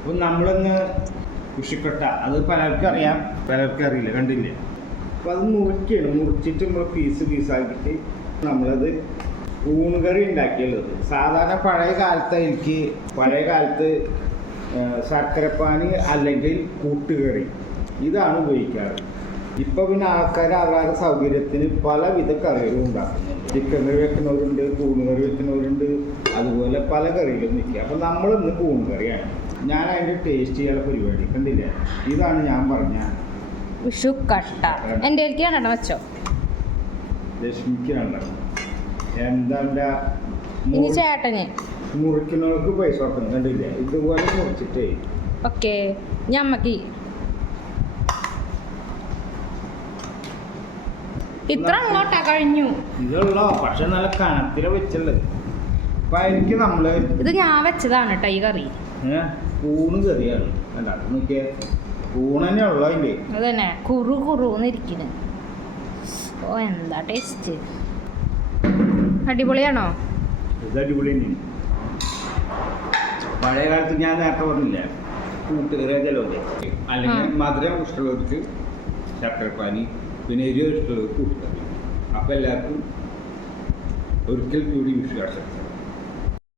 അപ്പം നമ്മളിന്ന് കൃഷിക്കൊട്ട അത് പലർക്കും അറിയാം, പലർക്കും അറിയില്ല, കണ്ടില്ലേ? അപ്പോൾ അത് മുറിച്ചിട്ട് നമ്മൾ പീസാക്കിയിട്ട് നമ്മളത് ഊണുകറി ഉണ്ടാക്കിയുള്ളത്. സാധാരണ പഴയ കാലത്ത് ശർക്കരപ്പാനി അല്ലെങ്കിൽ കൂട്ടുകറി ഇതാണ് ഉപയോഗിക്കാറ്. ഇപ്പോൾ പിന്നെ ആൾക്കാർ അവരുടെ സൗകര്യത്തിന് പലവിധ കറികളും ഉണ്ടാക്കുന്നുണ്ട്. ചിക്കൻ കറി വെക്കുന്നവരുണ്ട്, കൂണുകറി വെക്കുന്നവരുണ്ട്, അതുപോലെ പല കറികളും നിൽക്കുക. അപ്പം നമ്മളിന്ന് കൂണുകറിയാണ്. ഞാൻ അതിൻ്റെ ടേസ്റ്റ് ചെയ്യാനുള്ള പരിപാടി കണ്ടില്ലേ? ഇതാണ് ഞാൻ പറഞ്ഞ വിഷുക്കട്ട. എൻ്റെ വെച്ചോ, ലക്ഷ്മിക്ക് രണ്ടെണ്ണം. എന്താ ഇനി ചേട്ടന് മുറിക്കുന്നവർക്ക് പൈസ കൊടുക്കണം. കണ്ടില്ലേ? ഇതുപോലെ മുറിച്ചിട്ടേ ഓക്കെ. ഞമ്മക്ക് ഇത്ര അങ്ങോട്ടാ കഴിഞ്ഞു. ഇതുള്ളോ, പക്ഷെ നല്ല കനത്തില വെച്ചുള്ളത്. അപ്പൊ എനിക്ക് നമ്മള് ഇത് ഞാൻ വെച്ചതാണ് കേട്ടോ ഈ കറി. കൂണ് കറിയാണ്. അല്ല നോക്കിയ കൂണ് തന്നെ ഉള്ളോ അതിന്റെ? അത് തന്നെ കുറുന്നിരിക്കുന്നു. ഓ എന്താ ടേസ്റ്റ്, അടിപൊളിയാണോ? ഇത് അടിപൊളി തന്നെയാണ്. പഴയ കാലത്ത് ഞാൻ നേരത്തെ പറഞ്ഞില്ലേ, കൂട്ടുകറിയ ചിലവല്ലേ, അല്ലെങ്കിൽ മധുരം ഇഷ്ടമുള്ളവർക്ക് ശർക്കരപ്പാനി, പിന്നെ എരിവ് ഇഷ്ടമുള്ളവർക്ക് കൂട്ടുകറി. അപ്പം എല്ലാവർക്കും ഒരിക്കൽ കൂടി വിഷു ആശംസ.